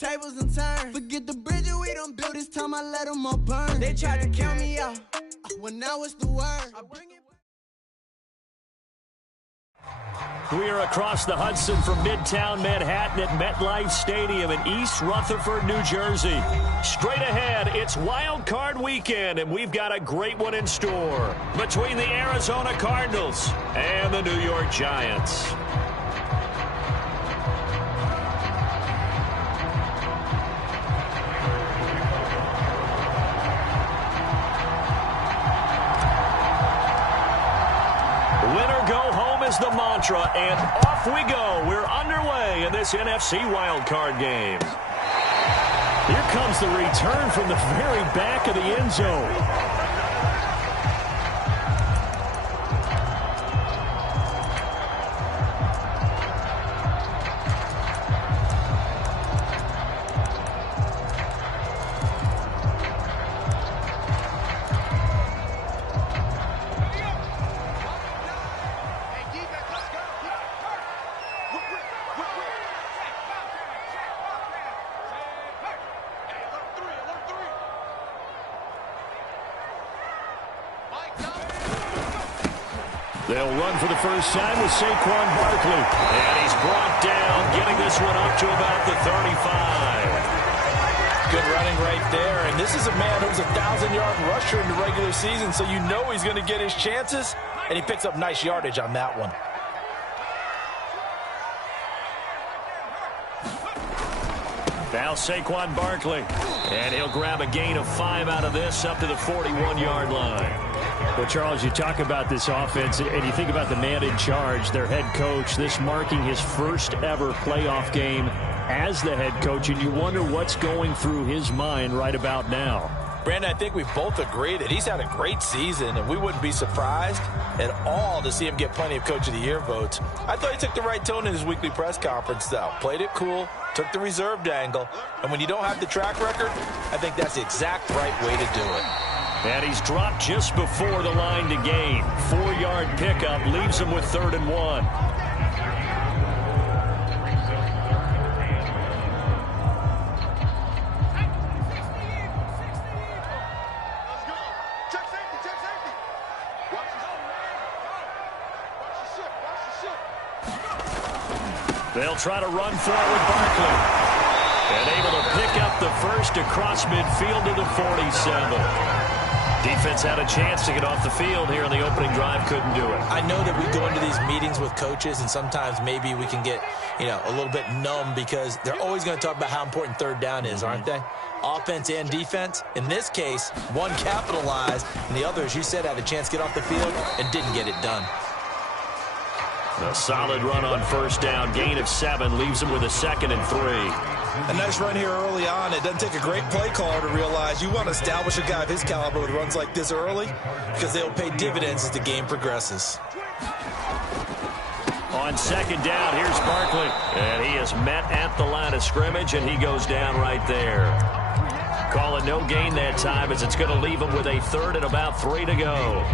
tables and turn. Forget the bridge we don't build, this time I let them all burn. They tried to count me out, well now it's the word. I bring it. We are across the Hudson from Midtown Manhattan at MetLife Stadium in East Rutherford, New Jersey. Straight ahead, it's Wild Card Weekend, and we've got a great one in store between the Arizona Cardinals and the New York Giants. Winner go home is the mantra, and off we go. We're underway in this NFC wildcard game. Here comes the return from the very back of the end zone. They'll run for the first time with Saquon Barkley. And he's brought down, getting this one up to about the 35. Good running right there. And this is a man who's a 1,000-yard rusher in the regular season, so you know he's going to get his chances. And he picks up nice yardage on that one. Now Saquon Barkley. And he'll grab a gain of 5 out of this up to the 41-yard line. Well, Charles, you talk about this offense, and you think about the man in charge, their head coach, this marking his first ever playoff game as the head coach, and you wonder what's going through his mind right about now. Brandon, I think we both agree that he's had a great season, and we wouldn't be surprised at all to see him get plenty of Coach of the Year votes. I thought he took the right tone in his weekly press conference, though. Played it cool, took the reserved angle, and when you don't have the track record, I think that's the exact right way to do it. And he's dropped just before the line to gain. 4-yard pickup leaves him with 3rd and 1. They'll try to run forward Barkley. And able to pick up the first across midfield to the 47. Defense had a chance to get off the field here in the opening drive, couldn't do it. I know that we go into these meetings with coaches, and sometimes maybe we can get, a little bit numb because they're always going to talk about how important 3rd down is, aren't they? Offense and defense. In this case, one capitalized, and the other, as you said, had a chance to get off the field and didn't get it done. A solid run on 1st down. Gain of 7 leaves him with a 2nd and 3. A nice run here early on. It doesn't take a great play caller to realize you want to establish a guy of his caliber with runs like this early because they'll pay dividends as the game progresses. On 2nd down, here's Barkley. And he is met at the line of scrimmage, and he goes down right there. Call it no gain that time as it's going to leave him with a 3rd and about 3 to go.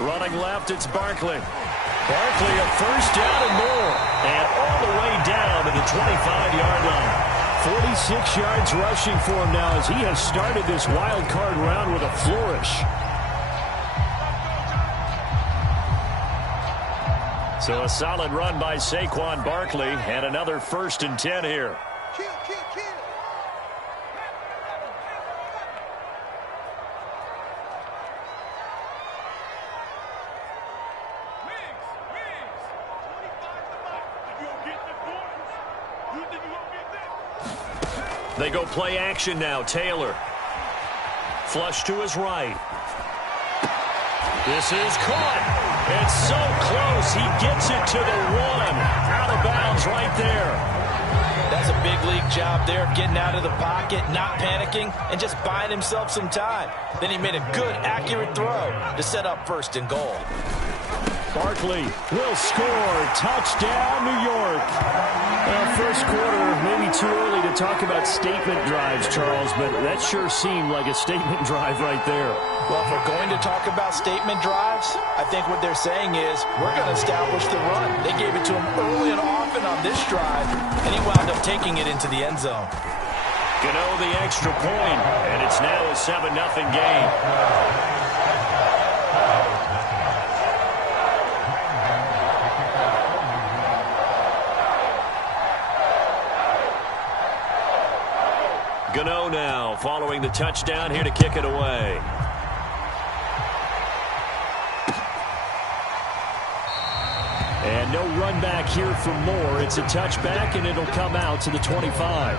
Running left, it's Barkley. Barkley a 1st down and more. And all the way down to the 25-yard line. 46 yards rushing for him now as he has started this wild card round with a flourish. So a solid run by Saquon Barkley and another 1st and 10 here. They go play action now. Taylor. Flush to his right. This is caught. It's so close. He gets it to the 1. Out of bounds right there. That's a big league job there, getting out of the pocket, not panicking, and just buying himself some time. Then he made a good, accurate throw to set up 1st and goal. Barkley will score. Touchdown, New York. First quarter, maybe too early to talk about statement drives, Charles, but that sure seemed like a statement drive right there. Well, if we're going to talk about statement drives, I think what they're saying is we're going to establish the run. They gave it to him early and often on this drive, and he wound up taking it into the end zone. Gano the extra point, and it's now a 7-0 game. Gano now following the touchdown here to kick it away. And no run back here for Moore. It's a touchback, and it'll come out to the 25.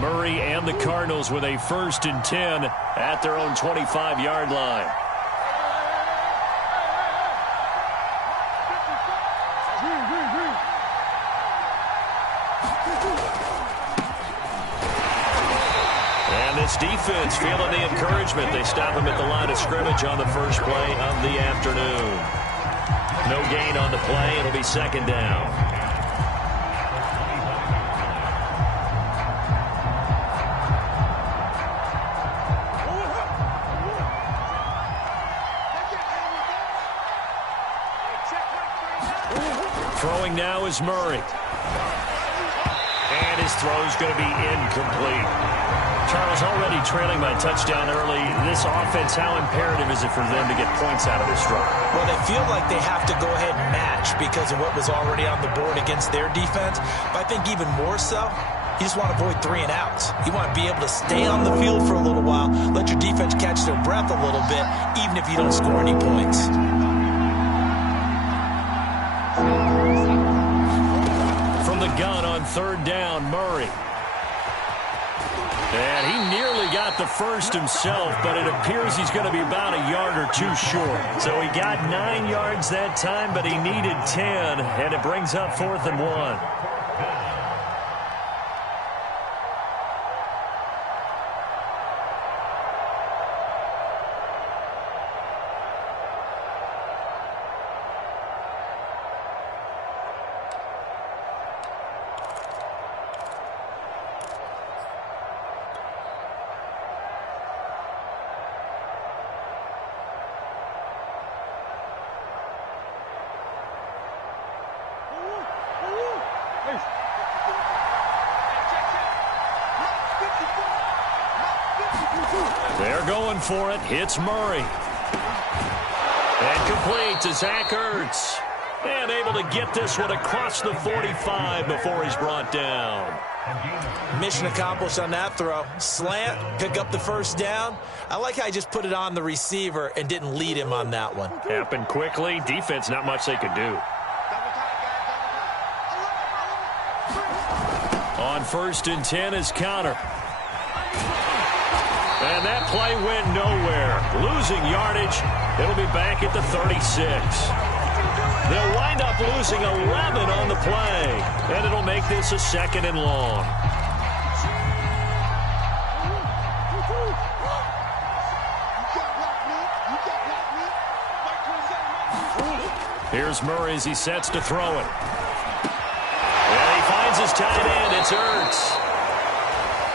Murray and the Cardinals with a 1st and 10 at their own 25-yard line. And this defense feeling the encouragement. They stop him at the line of scrimmage on the first play of the afternoon. No gain on the play. It'll be 2nd down. Throwing now is Murray. And his throw's going to be incomplete. Charles, already trailing by touchdown early. This offense, how imperative is it for them to get points out of this drive? Well, they feel like they have to go ahead and match because of what was already on the board against their defense. But I think even more so, you just want to avoid 3 and outs. You want to be able to stay on the field for a little while, let your defense catch their breath a little bit, even if you don't score any points. From the gun on 3rd down, Murray. And he nearly got the first himself, but it appears he's going to be about a yard or 2 short. So he got 9 yards that time, but he needed 10, and it brings up 4th and 1. They're going for it. Hits Murray. And complete to Zach Ertz. And able to get this one across the 45 before he's brought down. Mission accomplished on that throw. Slant, pick up the 1st down. I like how he just put it on the receiver and didn't lead him on that one. Happened quickly. Defense, not much they could do. On 1st and 10 is Connor. And that play went nowhere. Losing yardage. It'll be back at the 36. They'll wind up losing 11 on the play. And it'll make this a 2nd and long. Here's Murray as he sets to throw it. And he finds his tight end. It's Ertz.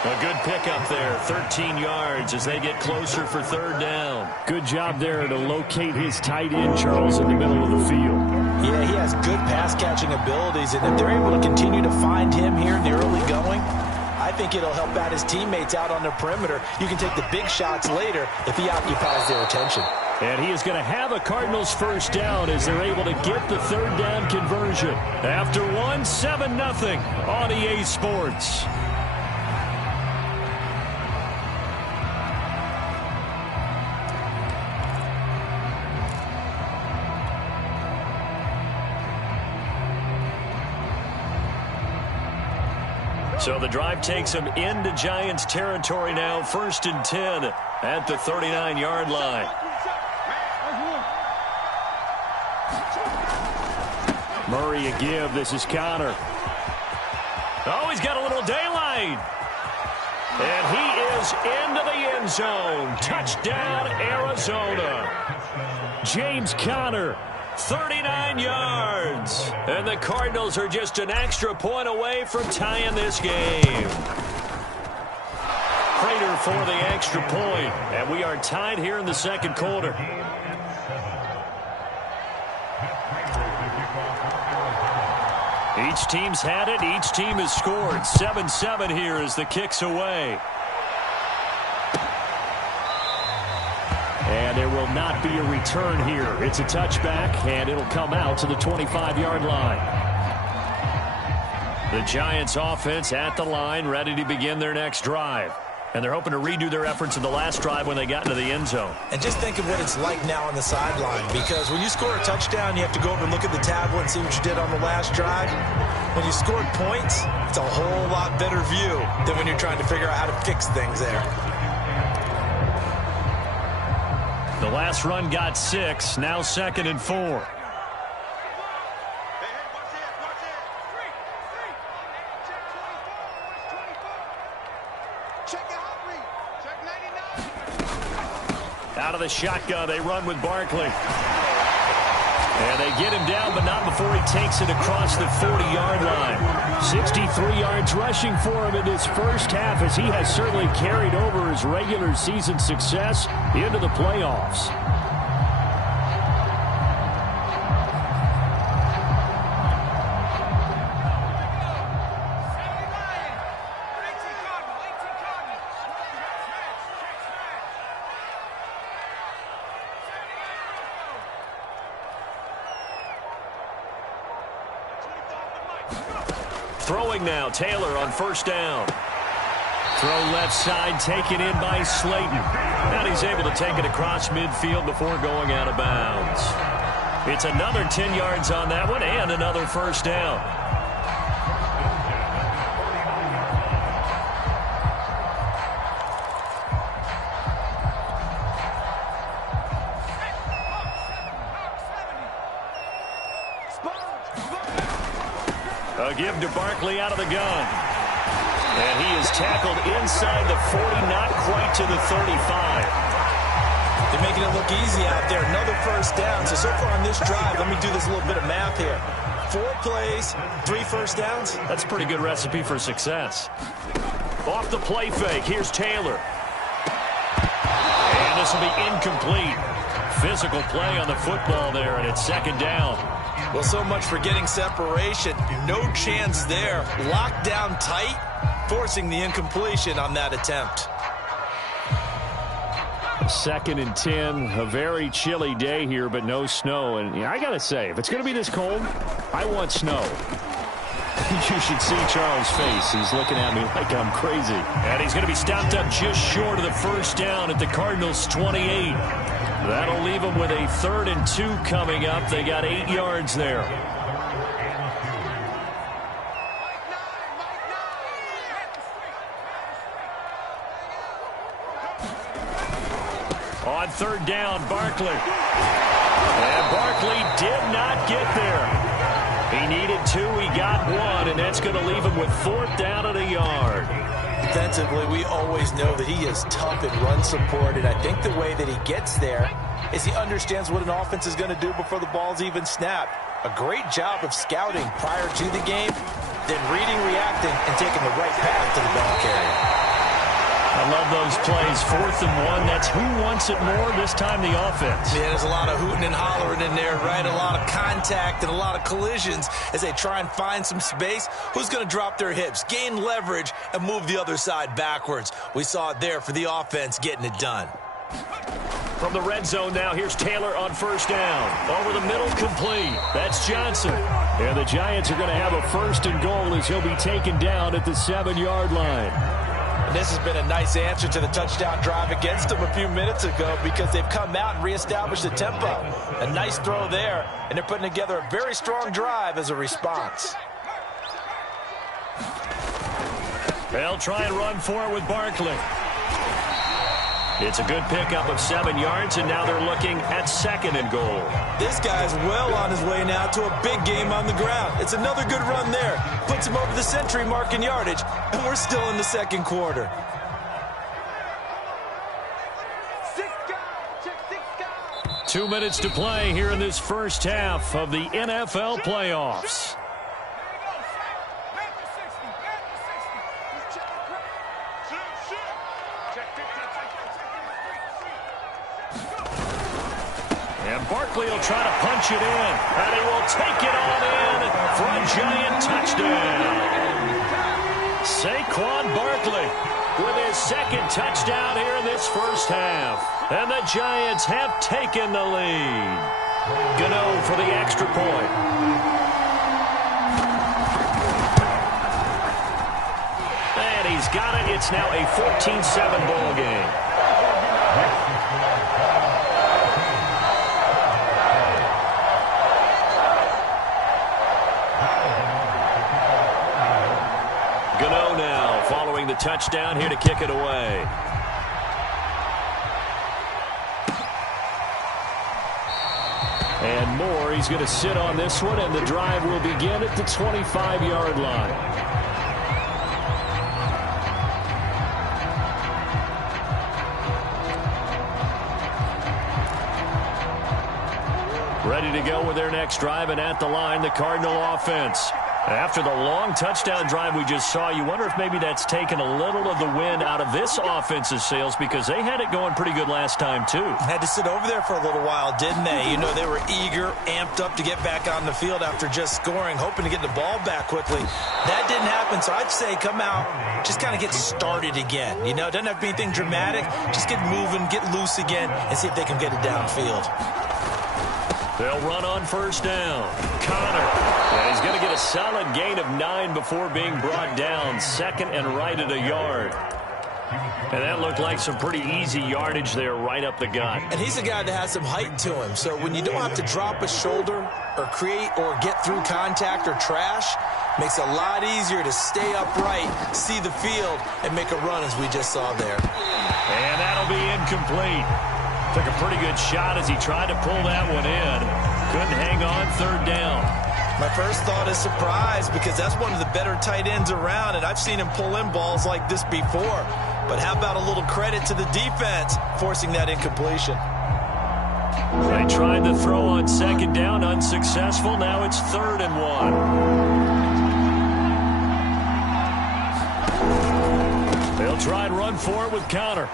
A good pickup there, 13 yards as they get closer for 3rd down. Good job there to locate his tight end, Charles, in the middle of the field. Yeah, he has good pass-catching abilities, and if they're able to continue to find him here in the early going, I think it'll help out his teammates out on the perimeter. You can take the big shots later if he occupies their attention. And he is going to have a Cardinals 1st down as they're able to get the 3rd down conversion. After 7-0 on EA Sports. So the drive takes them into Giants territory now. 1st and 10 at the 39-yard line. Murray a give. This is Connor. Oh, he's got a little daylight. And he is into the end zone. Touchdown, Arizona. James Conner, 39 yards. And the Cardinals are just an extra point away from tying this game. Prater for the extra point. And we are tied here in the second quarter. Each team's had it. Each team has scored. 7-7 here as the kick's away. And there will not be a return here. It's a touchback, and it'll come out to the 25-yard line. The Giants offense at the line, ready to begin their next drive. And they're hoping to redo their efforts in the last drive when they got into the end zone. And just think of what it's like now on the sideline, because when you score a touchdown, you have to go over and look at the tablet and see what you did on the last drive. When you scored points, it's a whole lot better view than when you're trying to figure out how to fix things there. The last run got 6, now 2nd and 4. Out of the shotgun, they run with Barkley. And they get him down, but not before he takes it across the 40-yard line. 63 yards rushing for him in this first half, as he has certainly carried over his regular season success into the playoffs. Throwing now, Taylor on first down. Throw left side, taken in by Slayton. And he's able to take it across midfield before going out of bounds. It's another 10 yards on that one and another first down. A give to Barkley out of the gun. And he is tackled inside the 40, not quite to the 35. They're making it look easy out there. Another first down. So far on this drive, let me do this little bit of math here. 4 plays, 3 first downs. That's a pretty good recipe for success. Off the play fake, here's Taylor. And this will be incomplete. Physical play on the football there, and it's 2nd down. Well, so much for getting separation. No chance there. Locked down tight, forcing the incompletion on that attempt. 2nd and 10. A very chilly day here, but no snow. And I got to say, if it's going to be this cold, I want snow. You should see Charles' face. He's looking at me like I'm crazy. And he's going to be stopped up just short of the first down at the Cardinals' 28. That'll leave them with a 3rd and 2 coming up. They got 8 yards there. On 3rd down, Barkley. And Barkley did not get there. He needed 2, he got 1, and that's going to leave him with 4th down and a yard. Defensively, we always know that he is tough in run support, and I think the way that he gets there is he understands what an offense is going to do before the ball's even snapped. A great job of scouting prior to the game, then reading, reacting, and taking the right path to the ball carrier. I love those plays. 4th and 1. That's who wants it more, this time the offense. Yeah, there's a lot of hooting and hollering in there, right? A lot of contact and a lot of collisions as they try and find some space. Who's going to drop their hips, gain leverage, and move the other side backwards? We saw it there for the offense getting it done. From the red zone now, here's Taylor on first down. Over the middle, complete. That's Johnson. And the Giants are going to have a 1st and goal as he'll be taken down at the 7-yard line. And this has been a nice answer to the touchdown drive against them a few minutes ago, because they've come out and reestablished the tempo. A nice throw there, and they're putting together a very strong drive as a response. They'll try and run for it with Barkley. It's a good pickup of 7 yards, and now they're looking at 2nd and goal. This guy's well on his way now to a big game on the ground. It's another good run there. Puts him over the century mark in yardage, and we're still in the 2nd quarter. 2 minutes to play here in this first half of the NFL playoffs. And Barkley will try to punch it in, and he will take it on in for a Giant touchdown. Saquon Barkley with his 2nd touchdown here in this first half. And the Giants have taken the lead. Gano for the extra point. And he's got it. It's now a 14-7 ball game. Gano now following the touchdown here to kick it away. And Moore, he's going to sit on this one, and the drive will begin at the 25-yard line. Ready to go with their next drive, and at the line, the Cardinal offense. After the long touchdown drive we just saw, you wonder if maybe that's taken a little of the wind out of this offense's sails, because they had it going pretty good last time, too. Had to sit over there for a little while, didn't they? You know, they were eager, amped up to get back on the field after just scoring, hoping to get the ball back quickly. That didn't happen, so I'd say come out, just kind of get started again. You know, it doesn't have to be anything dramatic. Just get moving, get loose again, and see if they can get it downfield. They'll run on first down. Connor. And he's going to get a solid gain of 9 before being brought down. 2nd and right at a yard. And that looked like some pretty easy yardage there right up the gut. And he's a guy that has some height to him. So when you don't have to drop a shoulder or create or get through contact or trash, makes it a lot easier to stay upright, see the field, and make a run as we just saw there. And that'll be incomplete. Took a pretty good shot as he tried to pull that one in. Couldn't hang on 3rd down. My first thought is surprise, because that's one of the better tight ends around, and I've seen him pull in balls like this before. But how about a little credit to the defense forcing that incompletion? They tried to throw on 2nd down, unsuccessful. Now it's 3rd and 1. They'll try and run for it with Connor.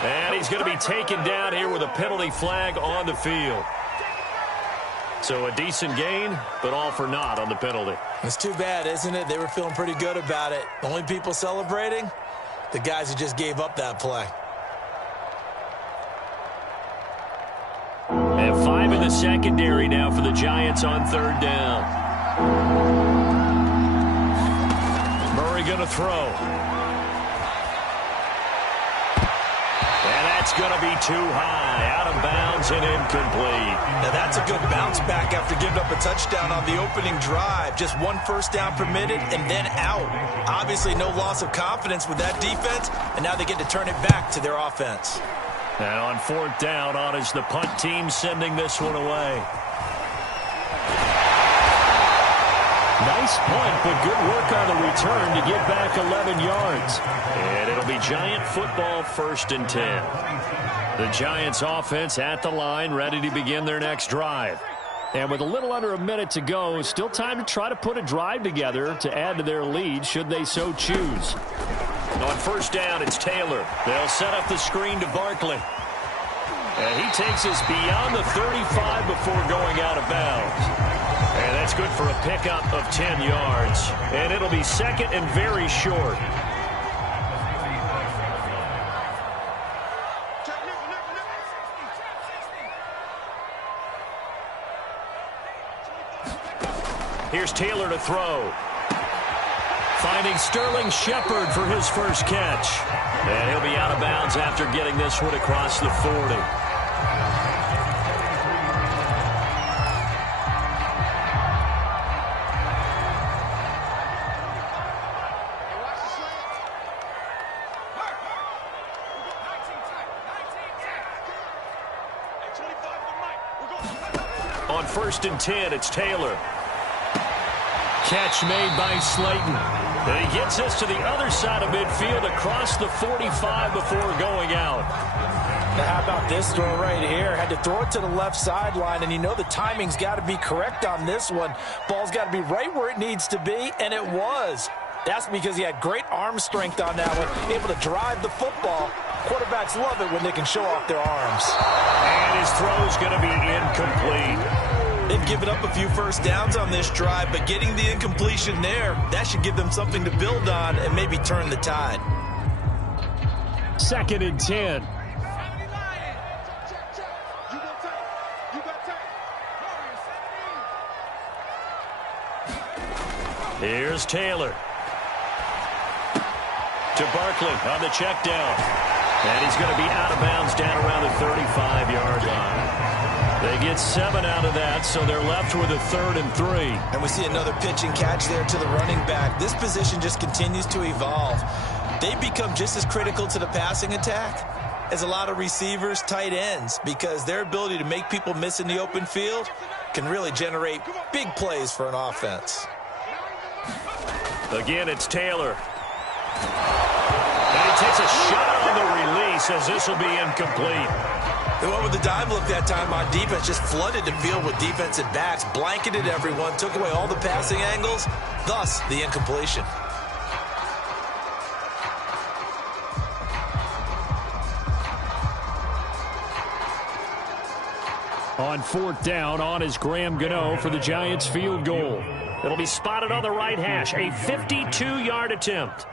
And he's going to be taken down here with a penalty flag on the field. So a decent gain, but all for naught on the penalty. It's too bad, isn't it? They were feeling pretty good about it. The only people celebrating, the guys who just gave up that play. And 5 in the secondary now for the Giants on 3rd down. Murray going to throw. It's going to be too high, out of bounds and incomplete. Now that's a good bounce back after giving up a touchdown on the opening drive. Just 1 first down permitted and then out. Obviously no loss of confidence with that defense, and now they get to turn it back to their offense. And on 4th down, on is the punt team sending this one away. Nice punt, but good work on the return to get back 11 yards. And it'll be Giant football, 1st and 10. The Giants offense at the line, ready to begin their next drive. And with a little under a minute to go, still time to try to put a drive together to add to their lead should they so choose. On 1st down, it's Taylor. They'll set up the screen to Barkley. And he takes us beyond the 35 before going out of bounds. And that's good for a pickup of 10 yards. And it'll be 2nd and very short. Here's Taylor to throw. Finding Sterling Shepard for his first catch. And he'll be out of bounds after getting this one across the 40. On 1st and 10, it's Taylor. Catch made by Slayton. And he gets this to the other side of midfield across the 45 before going out. Now how about this throw right here? Had to throw it to the left sideline, and you know the timing's got to be correct on this one. Ball's got to be right where it needs to be, and it was. That's because he had great arm strength on that one, able to drive the football. Quarterbacks love it when they can show off their arms. And his throw's going to be incomplete. They've given up a few first downs on this drive, but getting the incompletion there, that should give them something to build on and maybe turn the tide. 2nd and 10. Here's Taylor. To Barkley on the check down. And he's going to be out of bounds down around the 35-yard line. They get 7 out of that, so they're left with a 3rd and 3. And we see another pitch and catch there to the running back. This position just continues to evolve. They become just as critical to the passing attack as a lot of receivers, tight ends, because their ability to make people miss in the open field can really generate big plays for an offense. Again, it's Taylor. And he takes a shot on the release as this will be incomplete. They went with the dime look that time on defense, just flooded the field with defensive backs, blanketed everyone, took away all the passing angles, thus the incompletion. On 4th down, on is Graham Gano for the Giants field goal. It'll be spotted on the right hash, a 52-yard attempt.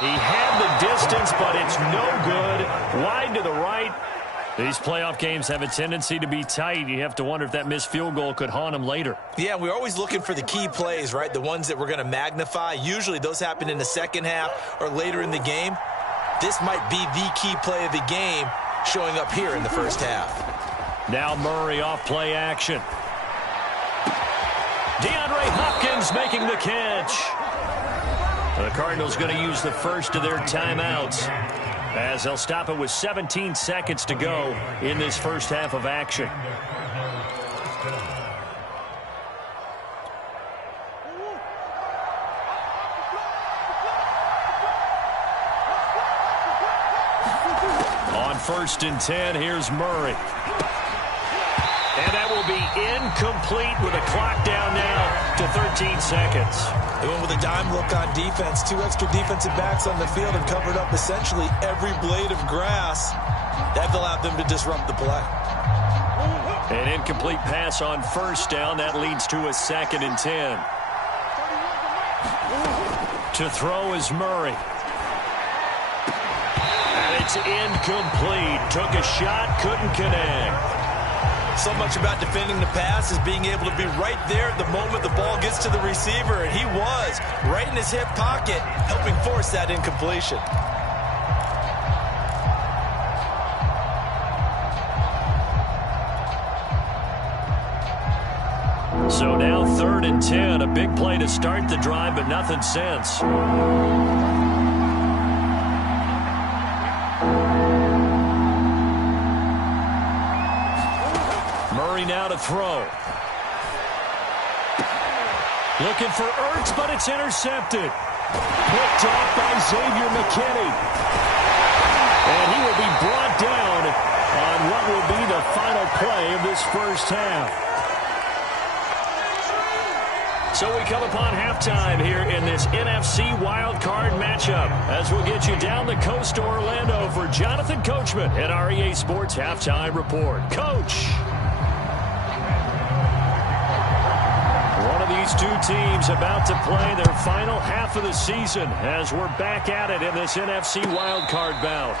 He had the distance, but it's no good. Wide to the right. These playoff games have a tendency to be tight. You have to wonder if that missed field goal could haunt him later. Yeah, we're always looking for the key plays, right? The ones that we're going to magnify. Usually those happen in the second half or later in the game. This might be the key play of the game showing up here in the first half. Now Murray off play action. DeAndre Hopkins making the catch. The Cardinals going to use the first of their timeouts, as they'll stop it with 17 seconds to go in this first half of action. On 1st and 10, here's Murray. And that will be incomplete with a clock down now to 13 seconds. They went with a dime look on defense. 2 extra defensive backs on the field and covered up essentially every blade of grass. That allowed them to disrupt the play. An incomplete pass on 1st down. That leads to a 2nd and 10. To throw is Murray. And it's incomplete. Took a shot, couldn't connect. So much about defending the pass is being able to be right there at the moment the ball gets to the receiver, and he was right in his hip pocket, helping force that incompletion. So now 3rd and 10, a big play to start the drive, but nothing since. Now to throw. Looking for Ertz, but it's intercepted. Picked off by Xavier McKinney. And he will be brought down on what will be the final play of this first half. So we come upon halftime here in this NFC wildcard matchup, as we'll get you down the coast to Orlando for Jonathan Coachman at our EA Sports Halftime Report. Coach. These two teams about to play their final half of the season as we're back at it in this NFC wildcard bout.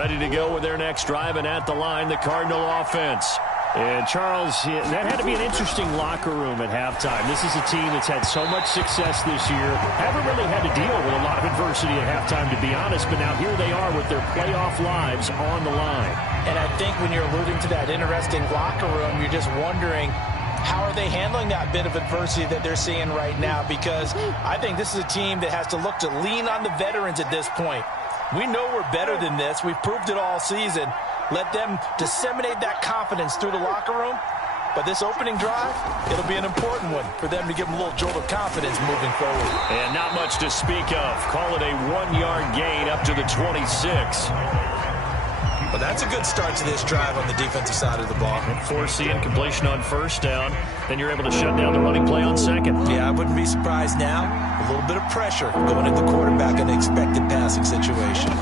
ready to go with their next drive, and at the line, the Cardinal offense. And, Charles, that had to be an interesting locker room at halftime. This is a team that's had so much success this year. Haven't really had to deal with a lot of adversity at halftime, to be honest. But now here they are with their playoff lives on the line. And I think when you're alluding to that interesting locker room, you're just wondering, how are they handling that bit of adversity that they're seeing right now? Because I think this is a team that has to look to lean on the veterans at this point. We know we're better than this. We've proved it all season. Let them disseminate that confidence through the locker room. But this opening drive, it'll be an important one for them to give them a little jolt of confidence moving forward. And not much to speak of. Call it a 1-yard gain up to the 26. Well, that's a good start to this drive on the defensive side of the ball. Force the incompletion on first down. Then you're able to shut down the running play on second. Yeah, I wouldn't be surprised now. A little bit of pressure going at the quarterback in an expected passing situation.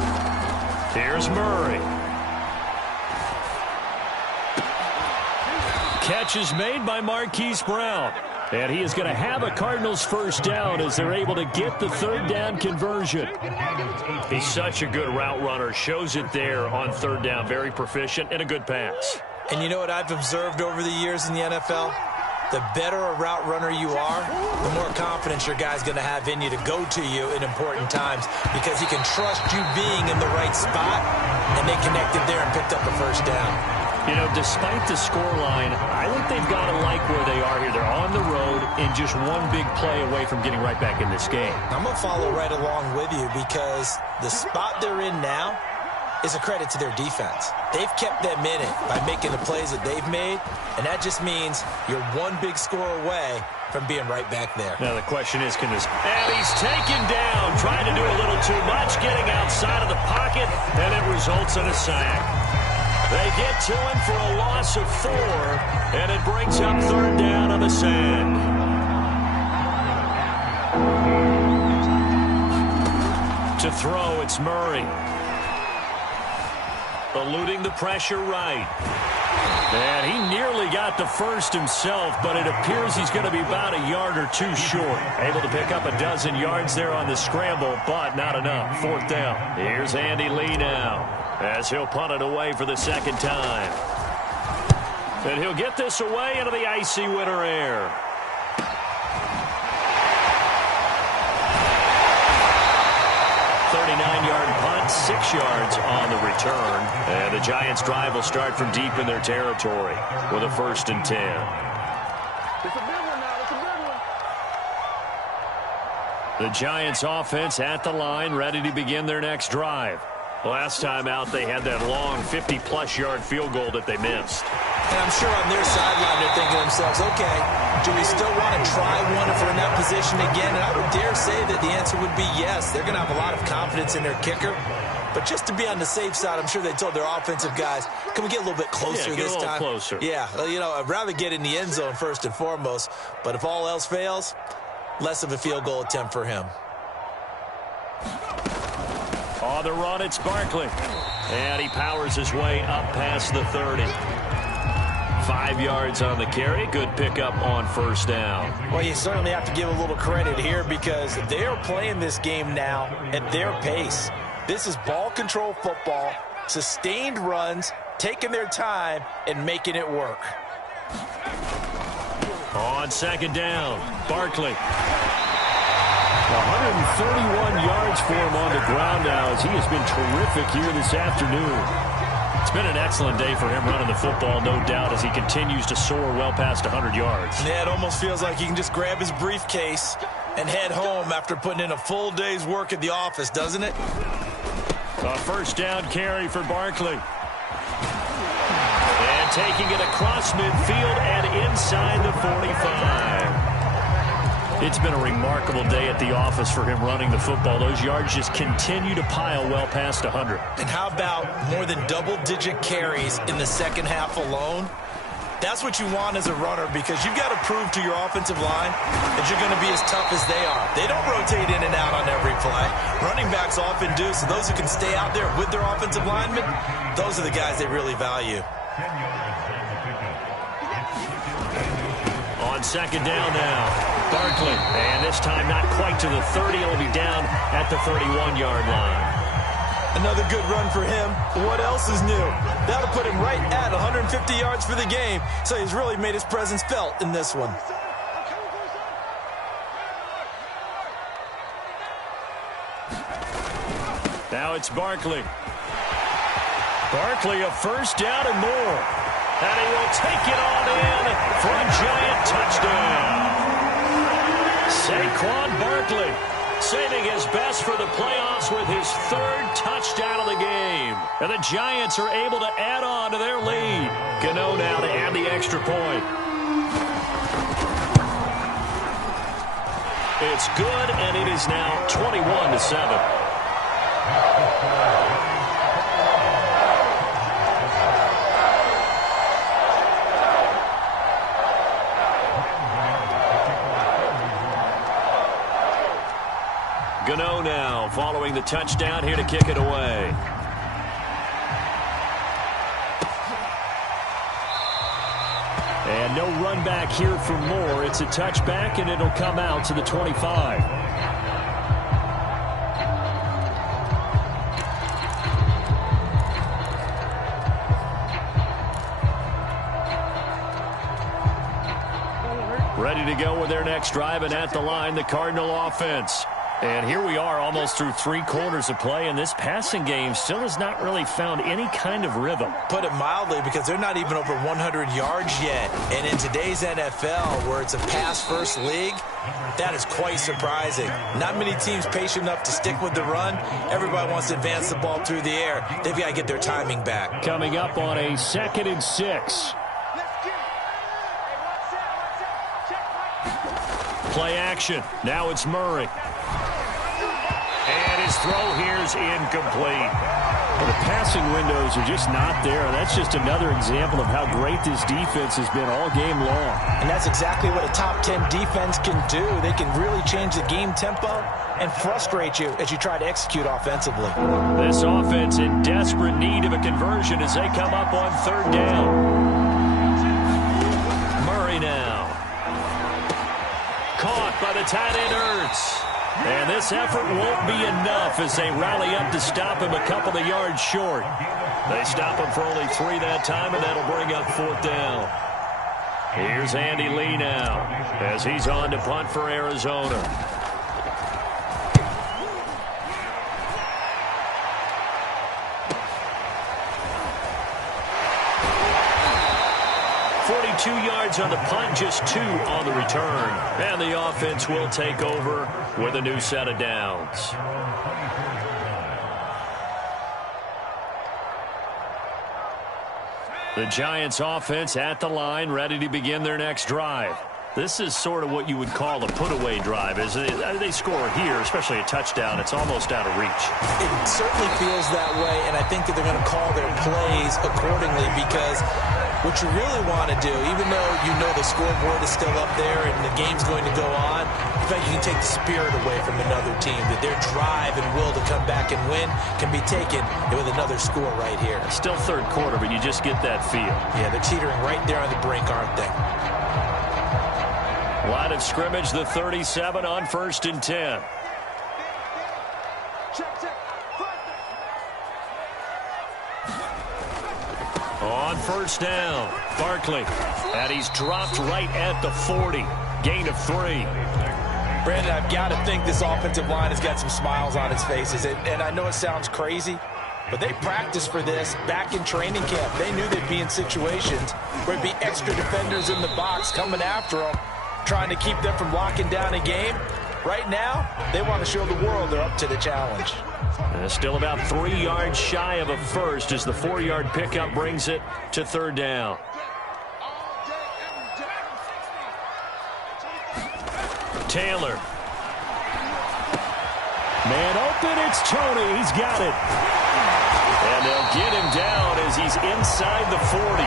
Here's Murray. Catch is made by Marquise Brown. And he is going to have a Cardinals first down as they're able to get the third down conversion. He's such a good route runner. Shows it there on third down. Very proficient and a good pass. And you know what I've observed over the years in the NFL? The better a route runner you are, the more confidence your guy's going to have in you to go to you in important times because he can trust you being in the right spot, and they connected there and picked up a first down. You know, despite the scoreline, I think they've got to like where they are here. They're on the road and just one big play away from getting right back in this game. I'm going to follow right along with you because the spot they're in now is a credit to their defense. They've kept them in it by making the plays that they've made, and that just means you're one big score away from being right back there. Now the question is, can this... And he's taken down, trying to do a little too much, getting outside of the pocket, and it results in a sack. They get to him for a loss of 4, and it brings up third down on the sack. To throw, it's Murray. Eluding the pressure right. And he nearly got the first himself, but it appears he's going to be about a yard or two short. Able to pick up a dozen yards there on the scramble, but not enough. Fourth down. Here's Andy Lee now, as he'll punt it away for the second time. And he'll get this away into the icy winter air. Yard punt, 6 yards on the return. And the Giants' drive will start from deep in their territory with a 1st and 10. It's a big one now. It's a big one. The Giants' offense at the line, ready to begin their next drive. Last time out, they had that long 50-plus yard field goal that they missed. And I'm sure on their sideline they're thinking to themselves, okay, do we still want to try one if we're in that position again? And I would dare say that the answer would be yes. They're going to have a lot of confidence in their kicker. But just to be on the safe side, I'm sure they told their offensive guys, can we get a little bit closer this time? Get a little closer. Yeah, you know, I'd rather get in the end zone first and foremost. But if all else fails, less of a field goal attempt for him. On the run, it's Barkley. And he powers his way up past the 30. 5 yards on the carry. Good pickup on first down. Well, you certainly have to give a little credit here because they are playing this game now at their pace. This is ball control football, sustained runs, taking their time and making it work. On second down, Barkley. 131 yards for him on the ground now as he has been terrific here this afternoon. It's been an excellent day for him running the football, no doubt, as he continues to soar well past 100 yards. Yeah, it almost feels like he can just grab his briefcase and head home after putting in a full day's work at the office, doesn't it? A first down carry for Barkley. And taking it across midfield and inside the 45. It's been a remarkable day at the office for him running the football. Those yards just continue to pile well past 100. And how about more than double-digit carries in the second half alone? That's what you want as a runner because you've got to prove to your offensive line that you're going to be as tough as they are. They don't rotate in and out on every play. Running backs often do, so those who can stay out there with their offensive linemen, those are the guys they really value. On second down now, Barkley. And this time not quite to the 30. It'll be down at the 31-yard line. Another good run for him. What else is new? That'll put him right at 150 yards for the game, so he's really made his presence felt in this one. Now it's Barkley. Barkley, a first down and more. And he will take it on in for a giant touchdown. Saquon Barkley saving his best for the playoffs with his third touchdown of the game. And the Giants are able to add on to their lead. Gano now to add the extra point. It's good, and it is now 21-7. Gano now following the touchdown here to kick it away. And no run back here for Moore. It's a touchback, and it'll come out to the 25. Ready to go with their next drive, and at the line, the Cardinal offense. And here we are almost through 3 quarters of play, and this passing game still has not really found any kind of rhythm. Put it mildly, because they're not even over 100 yards yet. And in today's NFL, where it's a pass-first league, that is quite surprising. Not many teams patient enough to stick with the run. Everybody wants to advance the ball through the air. They've got to get their timing back. Coming up on a 2nd and 6. Play action. Now it's Murray. And his throw here is incomplete. Well, the passing windows are just not there. That's just another example of how great this defense has been all game long. And that's exactly what a top 10 defense can do. They can really change the game tempo and frustrate you as you try to execute offensively. This offense in desperate need of a conversion as they come up on 3rd down. Murray now. Caught by the tight end Ertz. And this effort won't be enough as they rally up to stop him a couple of yards short. They stop him for only 3 that time, and that'll bring up 4th down. Here's Andy Lee now as he's on to punt for Arizona. On the punt, just 2 on the return. And the offense will take over with a new set of downs. The Giants offense at the line, ready to begin their next drive. This is sort of what you would call a put-away drive, isn't it? They score here, especially a touchdown. It's almost out of reach. It certainly feels that way, and I think that they're going to call their plays accordingly, because what you really want to do, even though you know the scoreboard is still up there and the game's going to go on, in fact, you can take the spirit away from another team, that their drive and will to come back and win can be taken with another score right here. Still 3rd quarter, but you just get that feel. Yeah, they're teetering right there on the brink, aren't they? Line of scrimmage, the 37 on 1st and 10. On 1st down, Barkley. And he's dropped right at the 40. Gain of 3. Brandon, I've got to think this offensive line has got some smiles on its faces. And I know it sounds crazy, but they practiced for this back in training camp. They knew they'd be in situations where there'd be extra defenders in the box coming after them, trying to keep them from locking down a game. Right now, they want to show the world they're up to the challenge. Still about 3 yards shy of a first as the 4-yard pickup brings it to 3rd down. Taylor. Man open, it's Tony. He's got it. And they'll get him down as he's inside the 40.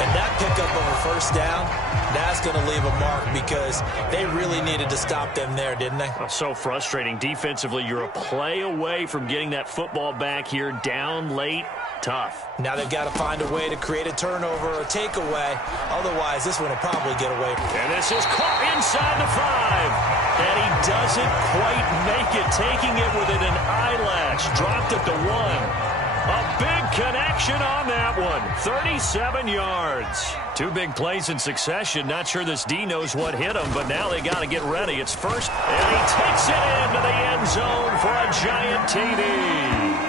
And that pickup of a 1st down, that's going to leave a mark, because they really needed to stop them there, didn't they? So frustrating. Defensively, you're a play away from getting that football back here down late. Tough. Now they've got to find a way to create a turnover or takeaway. Otherwise, this one will probably get away. And this is caught inside the 5. And he doesn't quite make it, taking it within an eyelash. Dropped it to 1. A big connection on that one. 37 yards. 2 big plays in succession. Not sure this D knows what hit him, but now they got to get ready. It's first, and he takes it into the end zone for a giant TD.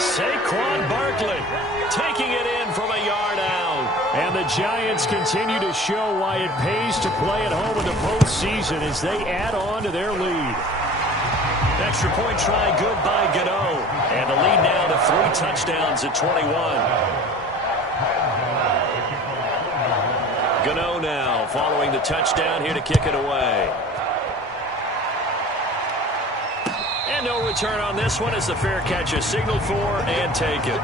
Saquon Barkley taking it in from a yard out. And the Giants continue to show why it pays to play at home in the postseason as they add on to their lead. Extra point try good by Gano. And the lead now to 3 touchdowns at 21. Gano now following the touchdown here to kick it away. And no return on this one as the fair catch is signaled for and taken.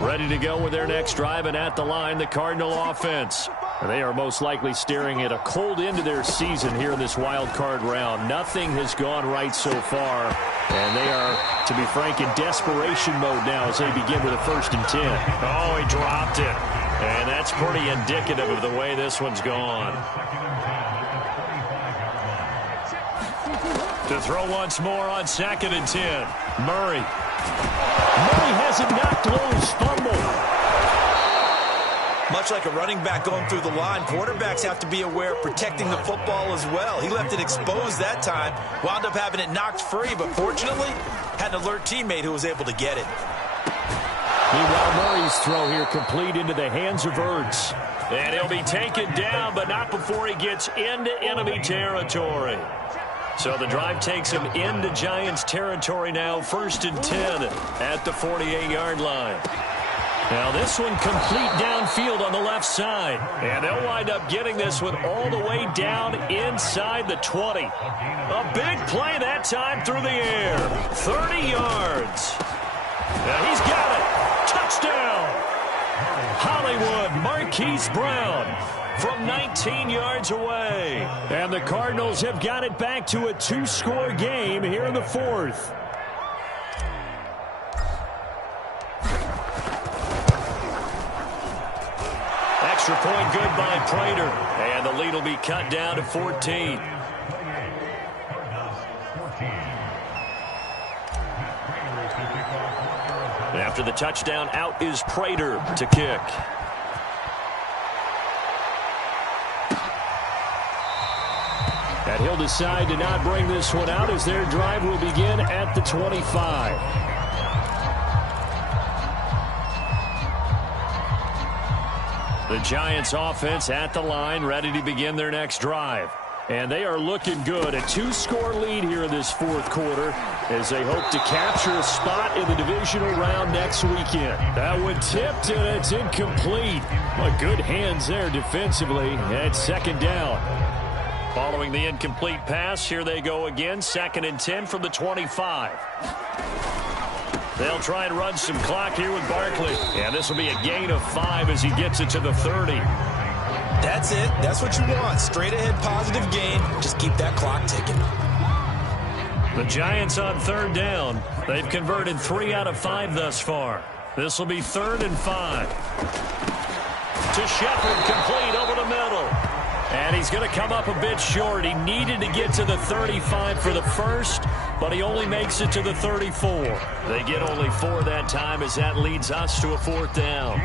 Ready to go with their next drive, and at the line, the Cardinal offense. They are most likely staring at a cold end to their season here in this wild card round. Nothing has gone right so far, and they are, to be frank, in desperation mode now as they begin with a 1st and 10. Oh, he dropped it, and that's pretty indicative of the way this one's gone. To throw once more on 2nd and 10. Murray has it knocked loose. Fumble. Much like a running back going through the line, quarterbacks have to be aware of protecting the football as well. He left it exposed that time, wound up having it knocked free, but fortunately had an alert teammate who was able to get it. Meanwhile, Murray's throw here complete into the hands of Ertz. And he'll be taken down, but not before he gets into enemy territory. So the drive takes him into Giants territory now, 1st and 10 at the 48-yard line. Now this one complete downfield on the left side. And they'll wind up getting this one all the way down inside the 20. A big play that time through the air. 30 yards. Now he's got it. Touchdown. Hollywood Marquise Brown from 19 yards away. And the Cardinals have got it back to a 2-score game here in the 4th. Extra point good by Prater. And the lead will be cut down to 14. After the touchdown, out is Prater to kick. And he'll decide to not bring this one out as their drive will begin at the 25. The Giants offense at the line, ready to begin their next drive. And they are looking good. A 2-score lead here in this 4th quarter as they hope to capture a spot in the divisional round next weekend. That one tipped, and it's incomplete. But good hands there defensively at 2nd down. Following the incomplete pass, here they go again. 2nd and 10 from the 25. They'll try and run some clock here with Barkley. And this will be a gain of 5 as he gets it to the 30. That's it. That's what you want. Straight ahead positive gain. Just keep that clock ticking. The Giants on 3rd down. They've converted 3 out of 5 thus far. This will be 3rd and 5. To Shepard, complete over the middle. And he's going to come up a bit short. He needed to get to the 35 for the first, but he only makes it to the 34. They get only 4 that time as that leads us to a 4th down.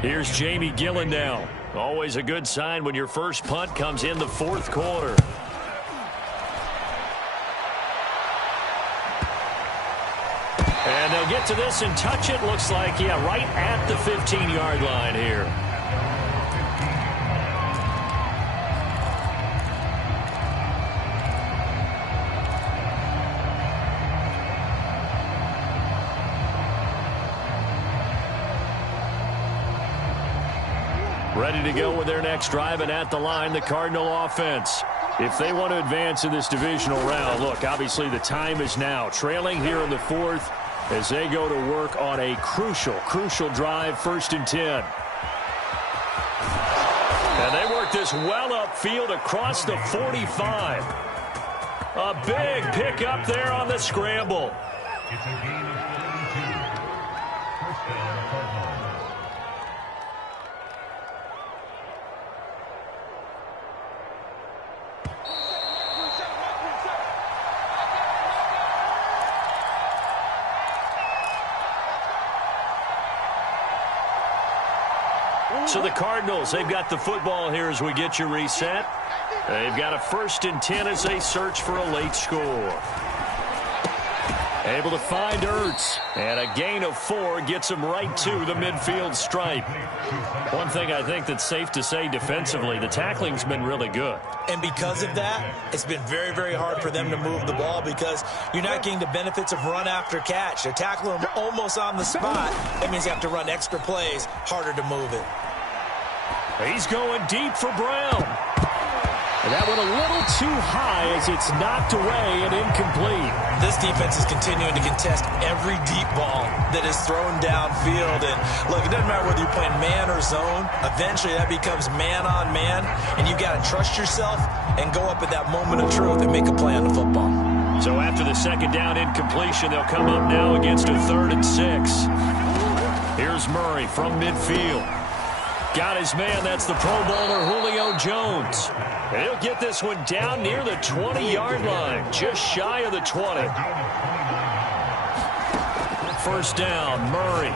Here's Jamie Gillen now. Always a good sign when your first punt comes in the 4th quarter. And they'll get to this and touch it. Looks like, yeah, right at the 15-yard line here. Ready to go with their next drive, and at the line, the Cardinal offense. If they want to advance in this divisional round, look, obviously the time is now. Trailing here in the fourth as they go to work on a crucial drive, 1st and 10. And they work this well upfield across the 45. A big pickup there on the scramble. It's a gain of 42. First down, Cardinals. So the Cardinals, they've got the football here as we get you reset. They've got a 1st and 10 as they search for a late score. Able to find Ertz, and a gain of 4 gets him right to the midfield stripe. One thing I think that's safe to say defensively, the tackling's been really good. And because of that, it's been very, very hard for them to move the ball because you're not getting the benefits of run after catch. They're tackling them almost on the spot. That means you have to run extra plays, harder to move it. He's going deep for Brown. And that went a little too high as it's knocked away and incomplete. This defense is continuing to contest every deep ball that is thrown downfield. And look, it doesn't matter whether you're playing man or zone. Eventually that becomes man on man. And you've got to trust yourself and go up at that moment of truth and make a play on the football. So after the 2nd down incompletion, they'll come up now against a 3rd and 6. Here's Murray from midfield. Got his man. That's the Pro Bowler Julio Jones. And he'll get this one down near the 20-yard line, just shy of the 20. 1st down, Murray.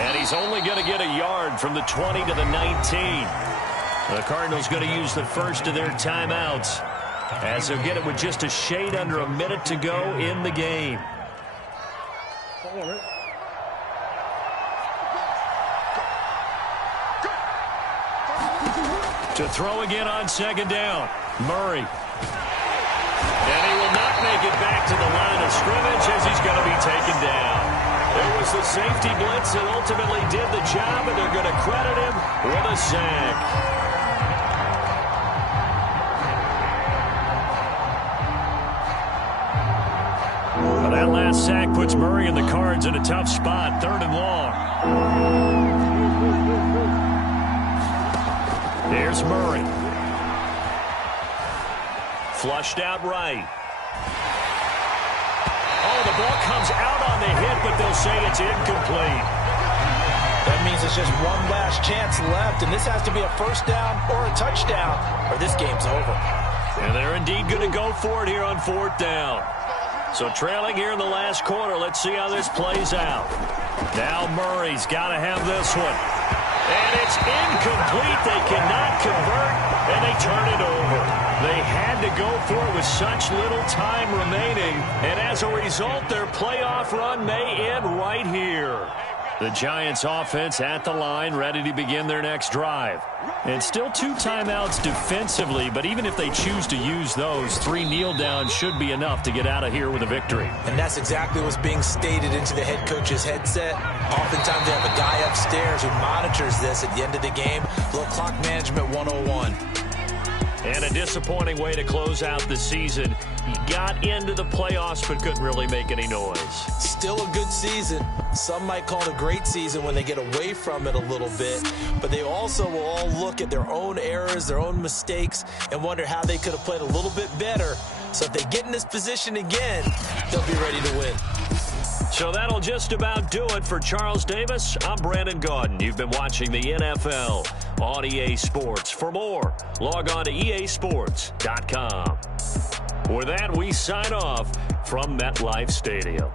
And he's only going to get a yard from the 20 to the 19. The Cardinals going to use the first of their timeouts as they'll get it with just a shade under a minute to go in the game. To throw again on 2nd down, Murray. And he will not make it back to the line of scrimmage as he's going to be taken down. It was the safety blitz that ultimately did the job, and they're going to credit him with a sack. Well, that last sack puts Murray and the Cards in a tough spot, 3rd and long. There's Murray. Flushed out right. Oh, the ball comes out on the hit, but they'll say it's incomplete. That means it's just one last chance left, and this has to be a 1st down or a touchdown, or this game's over. And they're indeed going to go for it here on 4th down. So trailing here in the last quarter, let's see how this plays out. Now Murray's got to have this one. And it's incomplete. They cannot convert, and they turn it over. They had to go for it with such little time remaining, and as a result, their playoff run may end right here. The Giants offense at the line, ready to begin their next drive. And still 2 timeouts defensively, but even if they choose to use those, 3 kneel downs should be enough to get out of here with a victory. And that's exactly what's being stated into the head coach's headset. Oftentimes they have a guy upstairs who monitors this at the end of the game. Little clock management 101. And a disappointing way to close out the season. He got into the playoffs but couldn't really make any noise. Still a good season. Some might call it a great season when they get away from it a little bit. But they also will all look at their own errors, their own mistakes, and wonder how they could have played a little bit better. So if they get in this position again, they'll be ready to win. So that'll just about do it for Charles Davis. I'm Brandon Gaudin. You've been watching the NFL on EA Sports. For more, log on to easports.com. With that, we sign off from MetLife Stadium.